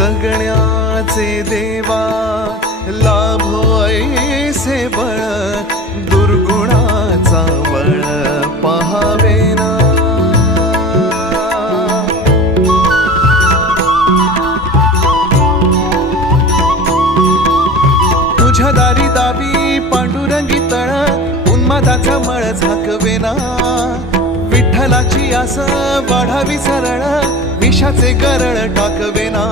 जगण्याचे देवा लाभो ऐसे बळ दुर्गुणाचा बळ पहावेना तुझ्या दारी दावी पांडुरंगी तळ उन्मादाचा मळ झाकवेना विठ्ठलाची आस वाढावी सरळ विषाचे गरळ टाकवेना